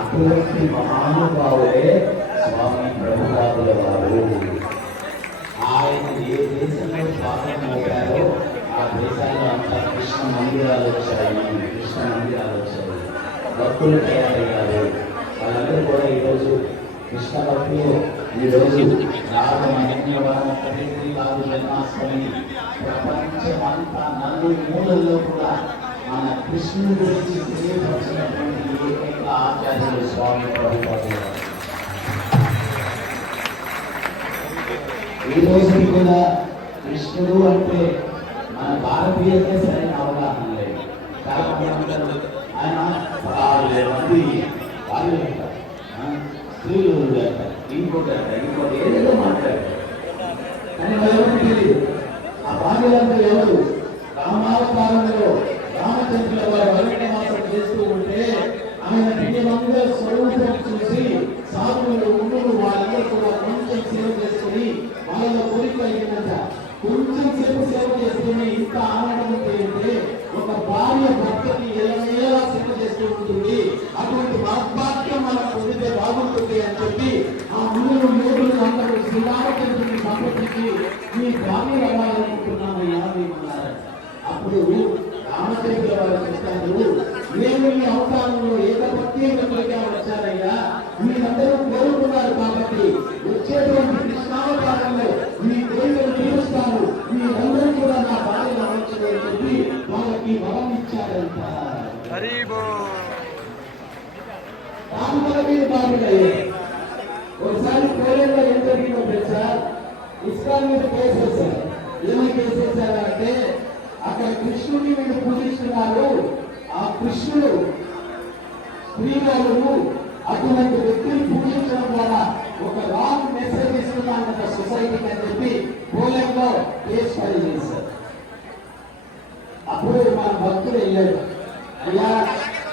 అటువంటి మహానుభావుడే స్వామి ప్రభుపాదుల వారు ఆయన ఏ దేశంలో స్వాగతం అవుతారో ఆ దేశాల్లో అంతా కృష్ణ మందిరాలు వచ్చాయి. కృష్ణ మందిరాలు వచ్చాయి. భక్తులు తయారయ్యారు. వాళ్ళందరూ కూడా ఈరోజు కృష్ణ భక్తులు. ఈరోజు రాగమన్యవరం ఒకటి కాదు జన్మాష్టమి. ప్రపంచమంతా నలుగురు మూలల్లో కూడా మన కృష్ణుని గురించి తెలియపరిచినటువంటి ఏకైక ఆచార్యులు స్వామి ప్రభుపాదులు ఈ రోజుకి కూడా కృష్ణుడు అంటే మన భారతీయులకే సరైన అవగాహన లేదు. చాలా మంది ఆయన పదహారు వేల మంది భార్యలు అంటారు స్త్రీలు అంటారు ఇంకోటి అంటారు ఇంకోటి ఏదేదో మాట్లాడతారు కానీ ఎవరికి తెలియదు ఆ భార్యలంతా ఎవరు? రామావతారంలో రామచంద్రుల వారు అరణ్యవాసం చేస్తూ ఉంటే ఆయన దివ్యమంగా స్వరూపం చూసి సాధువులు ఉండులు వాళ్ళందరూ కూడా కొంచెం సేవ చేసుకుని కోరిక కొంచెం సేపు సేవ చేసుకుని ఇంత ఆనందం ఉంటే ఒక భార్య భర్తని ఎలా సేవ చేస్తూ ఉంటుంది అటువంటి మహద్భాగ్యం మనం పొందితే బాగుంటుంది అని చెప్పి ఆ మూడు మూడు అందరూ శ్రీరామచంద్రుని మీ గ్రామీణ రావాలనుకుంటున్నామయ్యా అప్పుడు రామచంద్ర వారు చెప్తారు నేను ఈ అవతారంలో ఏకపత్యేకలుగా వచ్చానయ్యా మీరందరూ కోరుకున్నారు కాబట్టి వచ్చేటువంటి కృష్ణావతారంలో మీ కోరికలు తీరుస్తాను మీరందరూ కూడా నా భార్య రావచ్చు అని చెప్పి వాళ్ళకి వరం ఇచ్చారంట. ఒకసారి కోరేలో ఏం జరిగిందో తెలుసా ఇస్కాన్ మీద కేసు వేశారు. ఏమని కేసు వేశారంటే అక్కడ కృష్ణుడిని వీళ్ళు పూజిస్తున్నారు. ఆ కృష్ణుడు స్త్రీలను అటువంటి వ్యక్తిని పూజించడం ద్వారా ఒక రాంగ్ మెసేజ్ ఇస్తున్నానంట సొసైటీకి అని చెప్పి పోలెంలో కేసు ఫైల్ చేశారు. అప్పుడు మన భక్తులు వెళ్ళారు. అయ్యా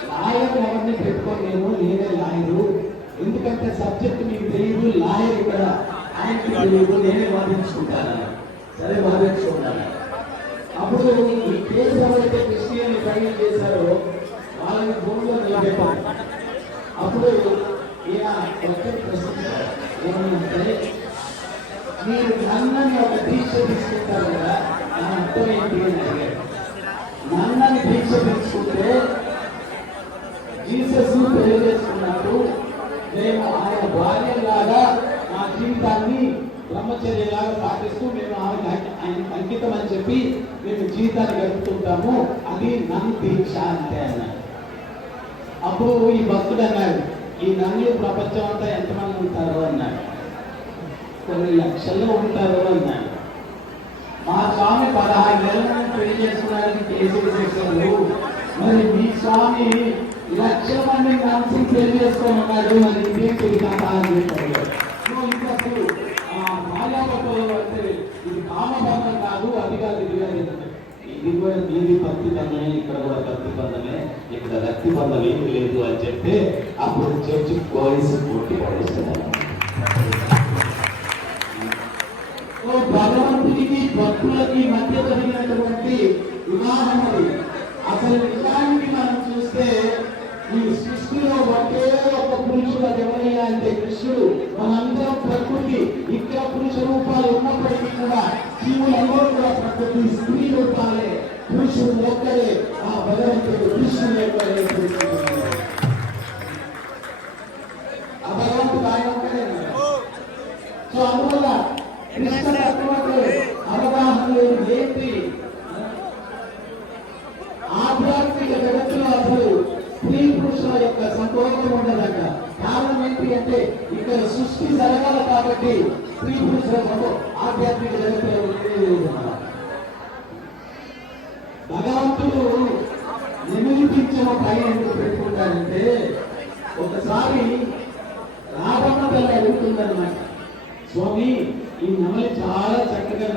లాయర్ ఎవరిని పెట్టుకొని నేను నేనే లాయరు. ఎందుకంటే సబ్జెక్ట్ మీకు తెలియదు లాయర్ ఇక్కడ ఆయనకి తెలియదు నేనే వాదించుకుంటాను సరే వాదించుకుంటాను అప్పుడు ఈ కేసు ఎవరైతే క్రిస్టియన్ ఫైల్ చేశారో వాళ్ళని భూమిలో నిలబెట్టారు అప్పుడు ఈయన ఒక్కటి ప్రశ్నించారు ఏమంటే మీరు నన్నని ఒక దీక్ష తీసుకుంటారు కదా నా అర్థం ఏంటి? అని అడిగారు. నన్నని దీక్ష తీసుకుంటే జీసస్ పెళ్ళి మేము ఆయన భార్యలాగా మా జీవితాన్ని బ్రహ్మచర్యలాగా పాటిస్తూ మేము ఆమె ఆయన అంకితం అని చెప్పి మేము జీవితాన్ని గడుపుతుంటాము. అది నన్ను దీక్ష అంటే అన్నారు అప్పుడు ఈ భక్తుడు అన్నాడు ఈ నన్ను ప్రపంచం అంతా ఎంతమంది ఉంటారు అన్నాడు. కొన్ని లక్షల్లో ఉంటారు అన్నాడు. మా స్వామి పదహారు నెలల నుంచి పెళ్ళి చేసుకున్నారని కేసు చేశారు మరి మీ స్వామి లక్షల మంది కలిసి పెళ్ళి చేసుకోమన్నాడు మరి మీకు అని చెప్పారు సో ఇంకా అసలు ఆ మాయావతంలో అంటే ఇది కామబంధం కాదు అది కాదు ఇది కాదు ఇది. కూడా నీది భక్తి బంధమే ఇక్కడ కూడా భక్తి బంధమే ఇక్కడ రక్తి బంధం ఏమి లేదు అని చెప్తే అప్పుడు చర్చి పోలీసు కొట్టి పడేస్తున్నారు. భగవంతుడికి భక్తులకి మధ్య జరిగినటువంటి వివాహం అది అసలు నిజానికి మనం చూస్తే ఈ సృష్టిలో ఒకే ఒక పురుషుడు అది ఎవరయ్యా అంటే కృష్ణుడు. మనందరం ప్రకృతి. ఇక్కడ పురుష రూపాలు ఉన్నప్పటికీ కూడా జీవులందరూ ప్రతి ప్రకృతి స్త్రీ రూపాలే పురుషుడు ఒక్కడే ఆ భగవంతుడు కృష్ణుడు ఒక్కడే ఆ భగవంతుడు ఆయన ఒక్కడే సో అందువల్ల కృష్ణ తత్వంలో అవగాహన ఏంటి ఆధ్యాత్మిక జగత్తులో అసలు స్త్రీ పురుషుల యొక్క సంతోషం కారణం ఏంటి అంటే ఇక్కడ సృష్టి జరగాలి కాబట్టి స్త్రీ పురుషుల ఆధ్యాత్మిక జగత్తులో ఉండేది లేదు అన్నమాట. భగవంతుడు నిమిలిపించిన పైన ఎందుకు పెట్టుకుంటారంటే ఒకసారి రాబన్న పిల్ల అడుగుతుందన్నమాట స్వామి ఈ నెమలి చాలా చక్కగా